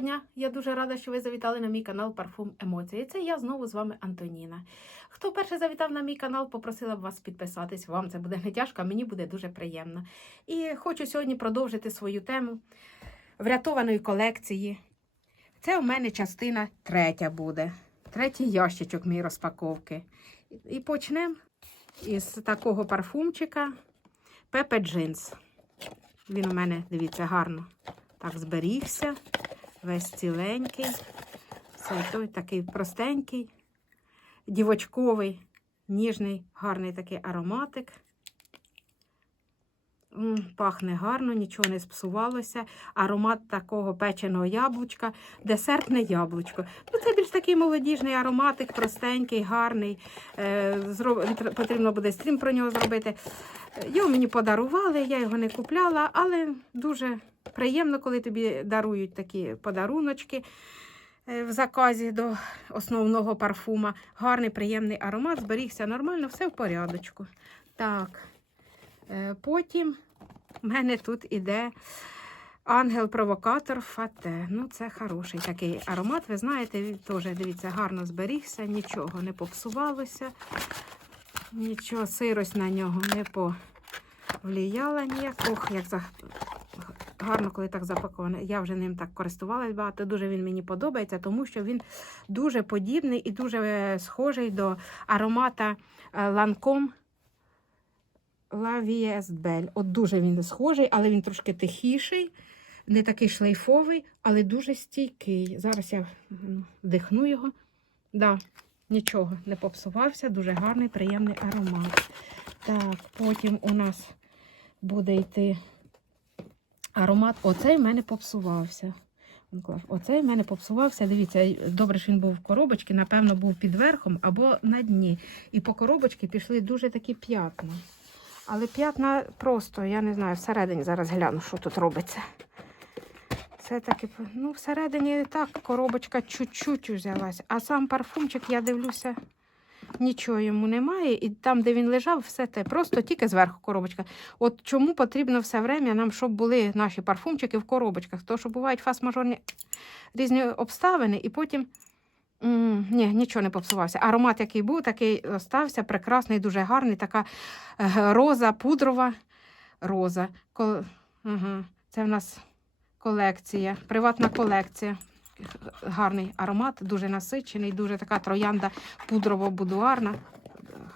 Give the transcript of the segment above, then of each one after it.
дня! Я дуже рада, що ви завітали на мій канал Парфум Емоції. Це я знову з вами Антоніна. Хто перше завітав на мій канал, попросила б вас підписатись. Вам це буде не тяжко, а мені буде дуже приємно. І хочу сьогодні продовжити свою тему врятованої колекції. Це у мене частина третя буде. Третій ящичок мій розпаковки. І почнемо із такого парфумчика Пепе Джинс. Він у мене, дивіться, гарно так зберігся. Весь ціленький. Все той такий простенький, дівочковий, ніжний, гарний такий ароматик. Пахне гарно, нічого не спсувалося. Аромат такого печеного яблучка, десертне яблучко. Ну, це більш такий молодіжний ароматик, простенький, гарний. Е, Потрібно буде стрім про нього зробити. Е, Його мені подарували, я його не купляла, але дуже приємно, коли тобі дарують такі подаруночки е, в заказі до основного парфума. Гарний, приємний аромат, зберігся нормально, все в порядочку. Так. Е, Потім в мене тут іде ангел-провокатор Фате. Ну, це хороший такий аромат. Ви знаєте, він теж, дивіться, гарно зберігся, нічого не попсувалося, нічого, сирость на нього не повлияла ніяк. Ох, як за... гарно, коли так запаковано. Я вже ним так користувалась багато. Дуже він мені подобається, тому що він дуже подібний і дуже е, схожий до аромата Ланком est Belle. От дуже він схожий, але він трошки тихіший, не такий шлейфовий, але дуже стійкий. Зараз я ну, вдихну його. Да, нічого не попсувався, дуже гарний, приємний аромат. Так, потім у нас буде йти аромат. Оцей в мене попсувався. Оцей в мене попсувався. Дивіться, добре, що він був в коробочці, напевно, був під верхом або на дні. І по коробочці пішли дуже такі п'ятна. Але п'ятна просто, я не знаю, всередині зараз гляну, що тут робиться. Це таки, ну, всередині так, коробочка чуть-чуть взялась. А сам парфумчик, я дивлюся, нічого йому немає. І там, де він лежав, все те. Просто тільки зверху коробочка. От чому потрібно все время нам, щоб були наші парфумчики в коробочках? Тому що бувають фас-мажорні різні обставини, і потім. М, Ні, нічого не попсувався. Аромат, який був, такий остався, прекрасний, дуже гарний, така е, роза, пудрова роза. Ко... Ага. Це в нас колекція, приватна колекція. Гарний аромат, дуже насичений, дуже така троянда пудрово-будуарна.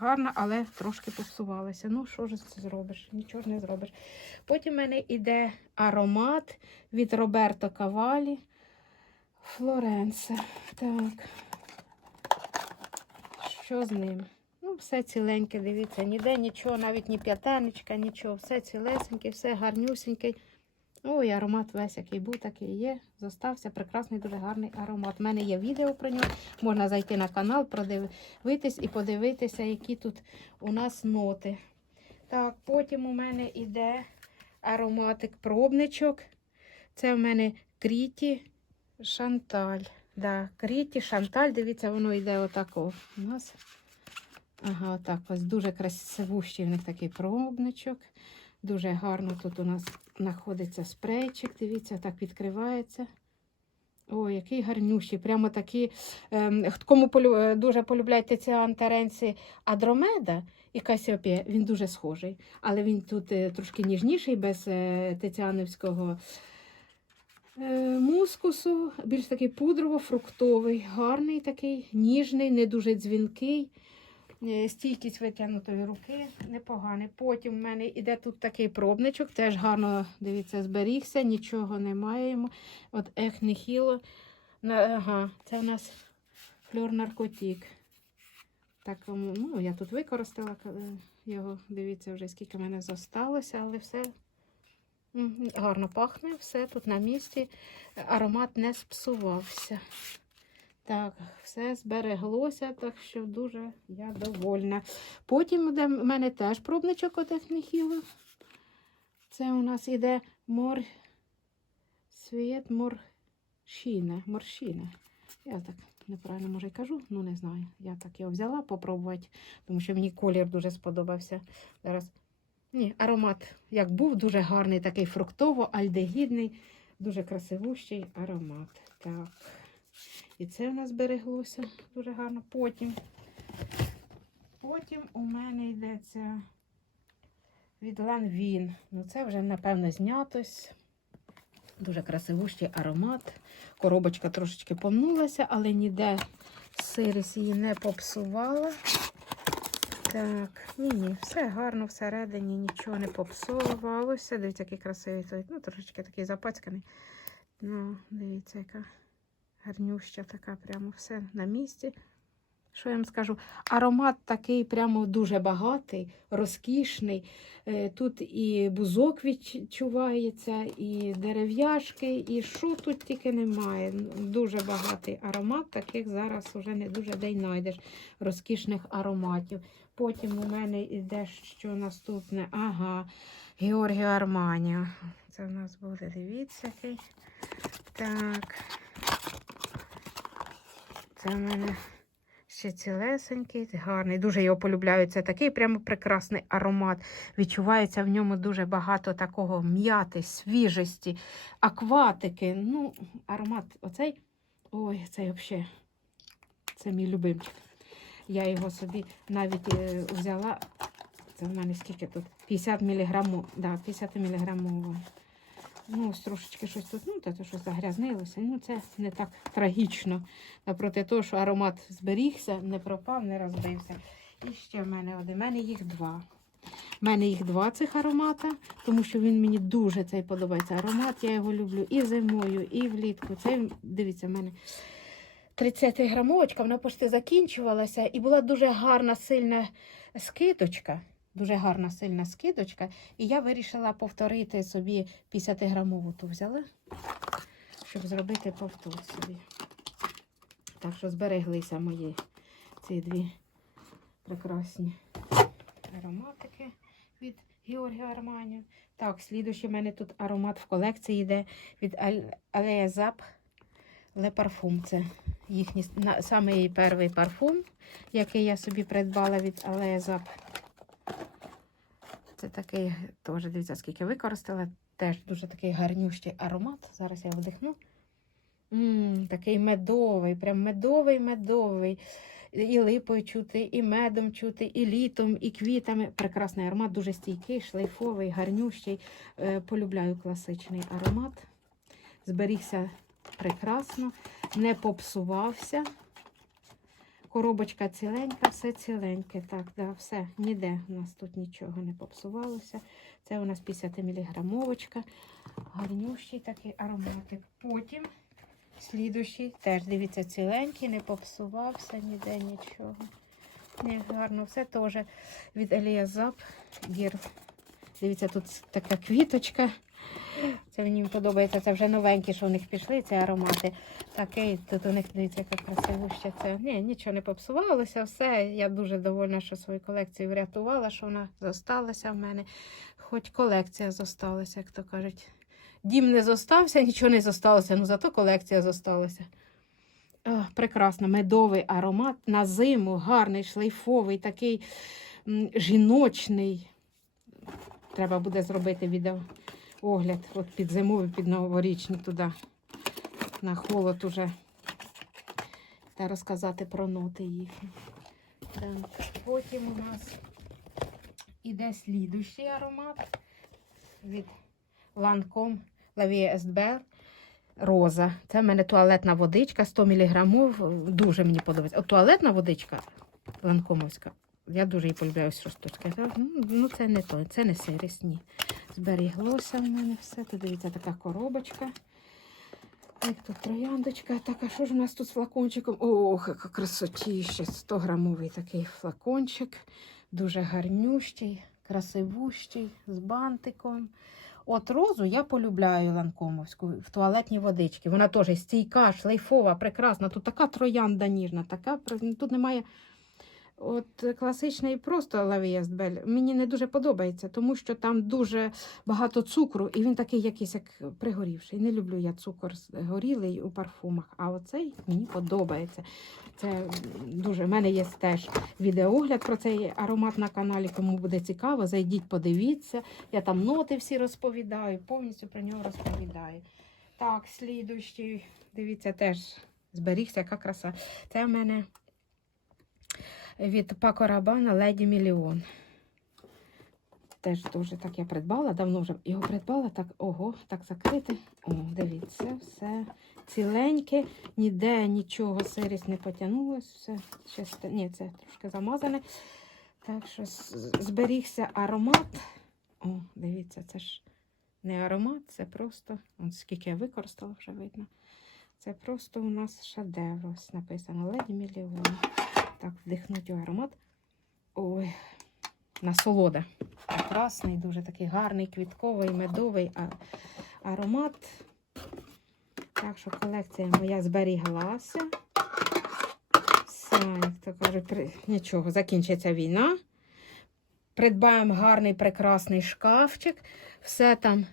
Гарна, але трошки попсувалася. Ну, що ж це зробиш? Нічого ж не зробиш. Потім в мене йде аромат від Роберто Кавалі. Флоренце. Так. Що з ним? Ну, все ціленьке, дивіться, ніде нічого, навіть ні п'ятенечка, нічого. Все цілесеньке, все гарнюсенький. Ой, аромат весь, який був, такий є. Зостався прекрасний, дуже гарний аромат. У мене є відео про нього. Можна зайти на канал, продивитись і подивитися, які тут у нас ноти. Так, потім у мене йде ароматик пробничок. Це в мене кріті. Шанталь. Да, кріті, шанталь, дивіться, воно йде отако. У нас. Ага, отак ось дуже красивущий в них такий пробничок. Дуже гарно тут у нас знаходиться спрейчик. Дивіться, так відкривається. Ой, який гарнющий. Прямо такі. Ем, кому полю, е, дуже полюбляють Тиціан Теренці Адромеда і Касіопія, він дуже схожий. Але він тут е, трошки ніжніший, без е, тиціановського е, мускусу. Більш такий пудрово-фруктовий, гарний такий, ніжний, не дуже дзвінкий. Е, Стійкість витягнутої руки непоганий. Потім в мене іде тут такий пробничок, теж гарно, дивіться, зберігся, нічого немає йому. От Ехнехіло. Ага, це в нас флюр наркотик. Так, ну, я тут використала е, його, дивіться, вже скільки в мене зосталося, але все гарно пахне, все тут на місці. Аромат не спсувався. Так, все збереглося, так що дуже я довольна. Потім в мене теж пробничок от Ехнехіло. Це у нас іде мор... світ морщина. морщина. Я так неправильно може й кажу, ну не знаю. Я так його взяла попробувати, тому що мені колір дуже сподобався. Зараз. Ні, аромат як був, дуже гарний, такий фруктово-альдегідний. Дуже красивущий аромат. Так. І це в нас береглося дуже гарно. Потім, потім у мене йдеться від Ланвін. Ну, це вже, напевно, знятось. Дуже красивущий аромат. Коробочка трошечки помнулася, але ніде сирість її не попсувала. Так, ні, ні, все гарно всередині, нічого не попсувалося. Дивіться, який красивий. Ну, трошечки такий запацьканий. Ну, дивіться, яка гарнюща така, прямо все на місці. Що я вам скажу? Аромат такий прямо дуже багатий, розкішний. Е, Тут і бузок відчувається, і дерев'яшки, і що тут тільки немає. Дуже багатий аромат, таких зараз вже не дуже де знайдеш розкішних ароматів. Потім у мене йде що наступне. Ага, Георгіо Армані. Це в нас буде, дивіться. Так. Це в мене ще цілесенький, гарний. Дуже його полюбляю. Це такий прямо прекрасний аромат. Відчувається в ньому дуже багато такого м'яти, свіжості, акватики. Ну, аромат оцей. Ой, цей взагалі. Це мій любимчик. Я його собі навіть е, взяла. Це в мене скільки тут? 50 мг. Да, 50 мг. Ну, ось трошечки щось тут, ну, то щось загрязнилося. Ну, це не так трагічно. Напроти того, що аромат зберігся, не пропав, не розбився. І ще в мене один. У мене їх два. У мене їх два цих аромата, тому що він мені дуже цей подобається. Аромат, я його люблю і зимою, і влітку. Це, дивіться, в мене 30 грамовочка, вона почти закінчувалася, і була дуже гарна, сильна скидочка. Дуже гарна сильна скидочка. І я вирішила повторити собі 50 грамову ту взяла, щоб зробити повтор собі. Так що збереглися мої ці дві прекрасні ароматики від Георгія Армані. Так, слідуючий в мене тут аромат в колекції йде від Алея Зап Le Parfum. Це їхній самий перший парфум, який я собі придбала від Алея Зап. Це такий, теж дивіться, скільки використала. Теж дуже такий гарнющий аромат. Зараз я вдихну. М, такий медовий, прям медовий, медовий. І липою чути, і медом чути, і літом, і квітами. Прекрасний аромат, дуже стійкий, шлейфовий, гарнющий. Е, полюбляю класичний аромат. Зберігся прекрасно, не попсувався. Коробочка ціленька, все ціленьке. Так, да, все, ніде у нас тут нічого не попсувалося. Це у нас 50 міліграмовочка. Гарнющий такий ароматик. Потім слідущий, теж дивіться, ціленький, не попсувався, ніде нічого. Не гарно, все теж від Елія Зап. Гір. Дивіться, тут така квіточка. Це мені подобається. Це вже новенькі, що в них пішли, ці аромати. Такий, тут у них дивіться, яка красивуща це. Ні, нічого не попсувалося, все. Я дуже довольна, що свою колекцію врятувала, що вона зосталася в мене. Хоч колекція зосталася, як то кажуть. Дім не зостався, нічого не зосталося, ну зато колекція зосталася. О, прекрасно, медовий аромат на зиму, гарний, шлейфовий, такий м, жіночний. Треба буде зробити відео огляд от під зимовий, під новорічний туди на холод уже та розказати про ноти їхні. Так, потім у нас іде слідущий аромат від Lancome La Vie Роза. Це в мене туалетна водичка 100 мг. Дуже мені подобається. От туалетна водичка ланкомовська. Я дуже її полюбляю ось штучки. Ну, це не то, це не сирість, ні. Зберіглося в мене все. Тут дивіться, така коробочка. Як тут трояндочка. Так, а що ж у нас тут з флакончиком? Ох, яка красотіще. 100 грамовий такий флакончик. Дуже гарнющий, красивущий, з бантиком. От розу я полюбляю ланкомовську в туалетній водичці. Вона теж стійка, шлейфова, прекрасна. Тут така троянда ніжна, така тут немає. От е, класичний просто лавієстбель мені не дуже подобається, тому що там дуже багато цукру, і він такий якийсь як пригорівший. Не люблю я цукор горілий у парфумах, а оцей мені подобається. Це дуже. У мене є теж відеоогляд про цей аромат на каналі. Кому буде цікаво, зайдіть, подивіться. Я там ноти всі розповідаю, повністю про нього розповідаю. Так, слідущий. Дивіться, теж зберігся, яка краса. Це в мене від Пако Рабана Леді Мільйон. Теж дуже так я придбала, давно вже його придбала, так, ого, так закрите. О, дивіться, все ціленьке, ніде нічого сирість не потягнулось, все чисте. Ні, це трошки замазане. Так що зберігся аромат. О, дивіться, це ж не аромат, це просто, от скільки я використала, вже видно. Це просто у нас шедевр. Ось написано Леді Мільйон. Так, вдихнуть аромат. Ой, насолода. Прекрасний, дуже такий гарний, квітковий, медовий аромат. Так що колекція моя зберіглася. Все, як то кажуть, при- нічого, закінчиться війна. Придбаємо гарний, прекрасний шкафчик. Все там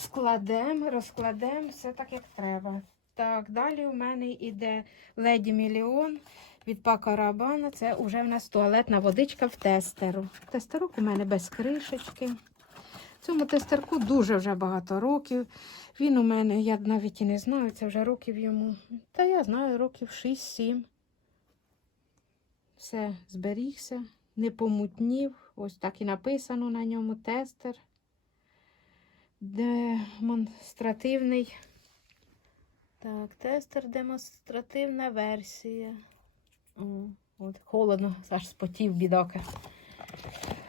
складемо, розкладемо, все так, як треба. Так, далі у мене йде Леді Мільйон від Пака. Це вже в нас туалетна водичка в тестеру. Тестерок у мене без кришечки. Цьому тестерку дуже вже багато років. Він у мене, я навіть і не знаю, це вже років йому. Та я знаю, років 6-7. Все, зберігся, не помутнів. Ось так і написано на ньому тестер. Демонстративний. Так, тестер демонстративна версія. От холодно, аж спотів бідака.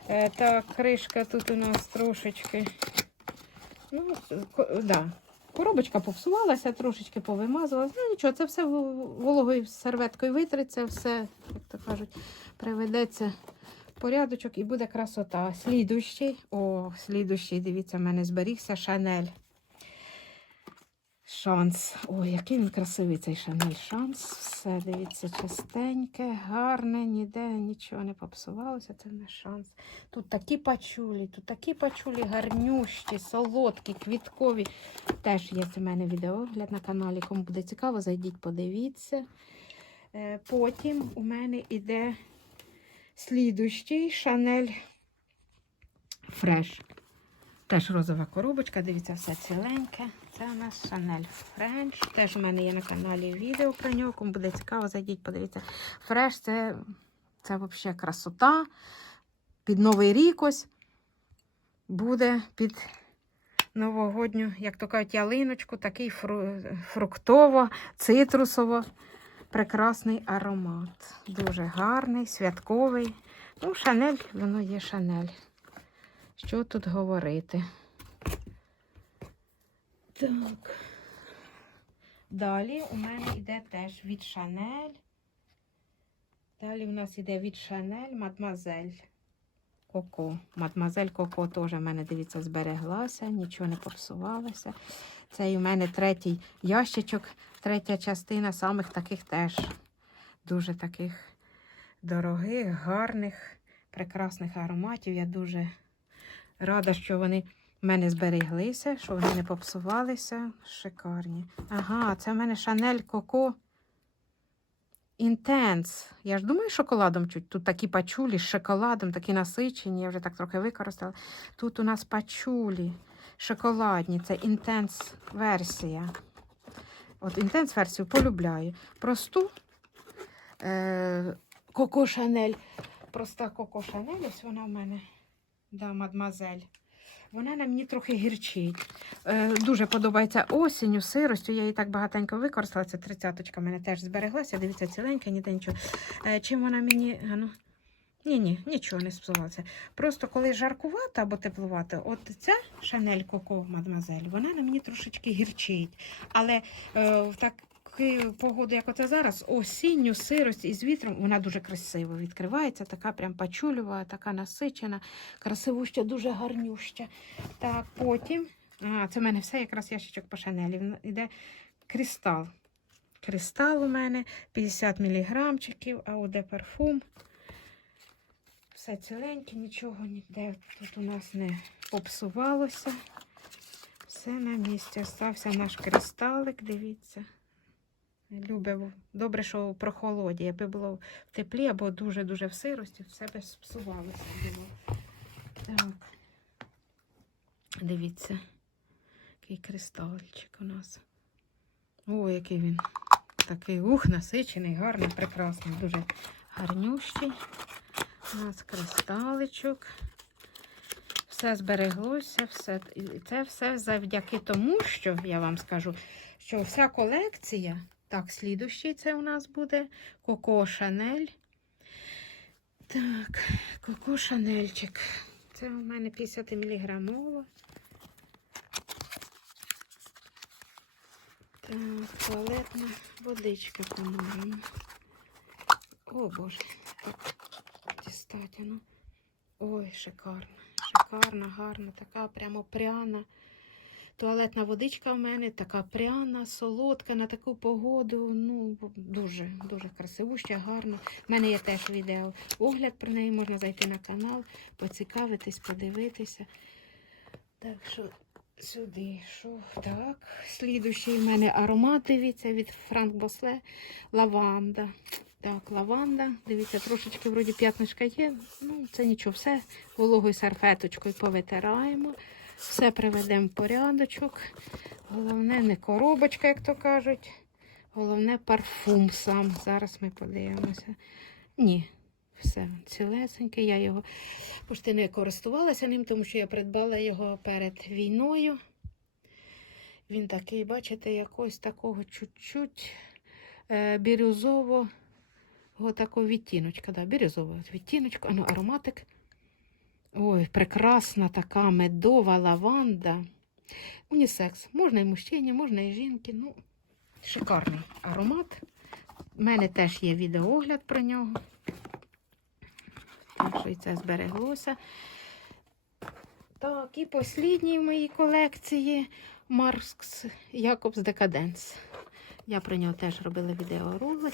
Е, так, кришка тут у нас трошечки. Ну, да. Коробочка попсувалася, трошечки повимазувалася. Ну нічого, це все вологою серветкою витриться, все, як то кажуть, приведеться порядочок і буде красота. Слідущий, о, слідущий, дивіться, в мене зберігся Шанель. Шанс. Ой, який він красивий цей Шанель Шанс. Все, дивіться, чистеньке, гарне, ніде нічого не попсувалося. Це не шанс. Тут такі пачулі, тут такі пачулі гарнющі, солодкі, квіткові. Теж є у мене відеогляд на каналі. Кому буде цікаво, зайдіть, подивіться. Е, Потім у мене йде слідущий Шанель Фреш. Теж розова коробочка, дивіться, все ціленьке. Це у нас Шанель Френч. Теж у мене є на каналі відео про нього. Кому буде цікаво, зайдіть, подивіться. Фреш це, це взагалі красота. Під Новий рік ось буде під новогодню, як то кажуть, ялиночку, такий фру, фруктово, цитрусово. Прекрасний аромат. Дуже гарний, святковий. Ну, Шанель, воно є Шанель. Що тут говорити? Так. Далі у мене йде теж від Шанель. Далі у нас йде від Шанель Мадмазель Коко. Мадмазель Коко теж в мене, дивіться, збереглася, нічого не попсувалося. Це у мене третій ящичок, третя частина самих таких теж дуже таких дорогих, гарних, прекрасних ароматів. Я дуже рада, що вони в мене збереглися, що вони не попсувалися. Шикарні. Ага, це в мене Шанель Коко Інтенс. Я ж думаю, шоколадом чуть. Тут такі пачулі з шоколадом, такі насичені, я вже так трохи використала. Тут у нас пачулі шоколадні, це інтенс версія. От інтенс версію полюбляю. Просту е, Коко Шанель. Проста Коко Шанель, ось вона в мене. Да, мадмазель. Вона на мені трохи гірчить. Е, дуже подобається осінню, сиростю. Я її так багатенько використала. Це тридцяточка мене теж збереглася. Дивіться, ціленька, ніде нічого. Чим вона мені. Ну, ні, ні, нічого не спсувалося. Просто коли жаркувато або теплувато, от ця Шанель Коко Мадмазель, вона на мені трошечки гірчить. Але е, в таку погоду, як оце зараз, осінню сирость із вітром, вона дуже красиво відкривається, така прям пачульова, така насичена, красивуща, дуже гарнюща. Так, потім, а, це в мене все якраз ящичок по Шанелі. Іде кристал. Кристал у мене 50 міліграмчиків, а де парфум. Все ціленьке, нічого ніде тут у нас не попсувалося. Все на місці. Остався наш кристалик, дивіться. Любе, добре, що в прохолоді. Якби було в теплі або дуже-дуже в сирості, все б спсувалося. Так. Дивіться. Такий кристальчик у нас. О, який він. Такий ух, насичений, гарний, прекрасний, дуже гарнющий. У нас кристаличок. Все збереглося, все. Це все завдяки тому, що я вам скажу, що вся колекція, так, слідущий це у нас буде Коко Шанель. Так, Коко Шанельчик. Це у мене 50 міліграмово. Так, туалетна водичка, по-моєму. О, Боже, так дістати, ну. Ой, шикарно. Шикарна, гарна, така прямо пряна. Туалетна водичка в мене така пряна, солодка на таку погоду. Ну, дуже, дуже красивуща, гарна. У мене є теж відео огляд про неї, можна зайти на канал, поцікавитись, подивитися. Так що сюди, що так. Слідущий в мене аромат, дивіться, від Франк Босле. Лаванда. Так, лаванда. Дивіться, трошечки вроді п'ятнишка є. Ну, це нічого, все вологою серфеточкою повитираємо. Все приведемо в порядочок. Головне не коробочка, як то кажуть. Головне парфум сам. Зараз ми подивимося. Ні, все цілесеньке. Я його пошти не користувалася ним, тому що я придбала його перед війною. Він такий, бачите, якось такого чуть-чуть е, бірюзового такого відтіночка. Да, бірюзового відтіночка, ну, ароматик. Ой, прекрасна така медова лаванда. Унісекс. Можна і мужчині, можна і жінки. Ну, шикарний аромат. У мене теж є відеоогляд про нього. Так що і це збереглося. Так, і послідній в моїй колекції Маркс Якобс Декаденс. Я про нього теж робила відеоролик.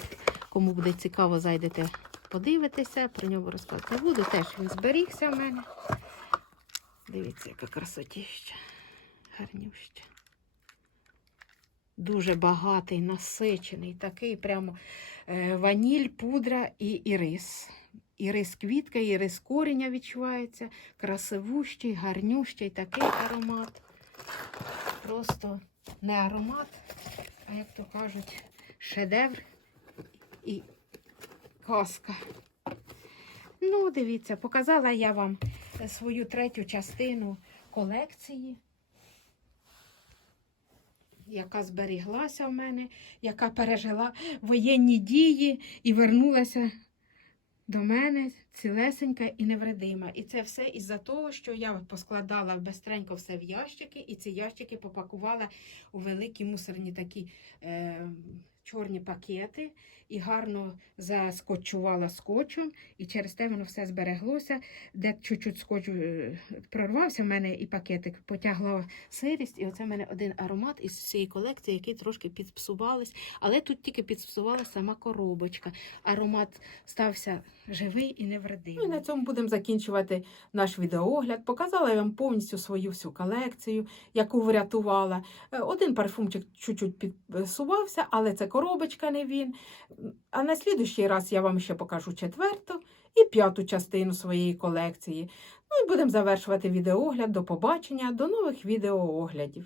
Кому буде цікаво, зайдете подивитися, про нього розказати буду. Теж він зберігся в мене. Дивіться, яка красотіща. Гарнюща. Дуже багатий, насичений, такий прямо е, ваніль, пудра і ірис. Ірис квітка, ірис коріння відчувається. Красивущий, гарнющий такий аромат. Просто не аромат, а як то кажуть, шедевр і казка. Ну, дивіться, показала я вам свою третю частину колекції, яка зберіглася в мене, яка пережила воєнні дії і вернулася до мене цілесенька і невредима. І це все із-за того, що я поскладала бистренько все в ящики, і ці ящики попакувала у великі мусорні такі е, чорні пакети і гарно заскотчувала скотчем, і через те воно все збереглося. Де чуть-чуть скотч е, прорвався, в мене і пакетик потягла сирість, і оце в мене один аромат із цієї колекції, який трошки підпсувались, але тут тільки підпсувалася сама коробочка. Аромат стався живий і невредимий. Ну і на цьому будемо закінчувати наш відеоогляд. Показала я вам повністю свою всю колекцію, яку врятувала. Е, Один парфумчик чуть-чуть підсувався, але це коробочка, не він. А на слідущий раз я вам ще покажу четверту і п'яту частину своєї колекції. Ну і будемо завершувати відеоогляд. До побачення, до нових відеооглядів.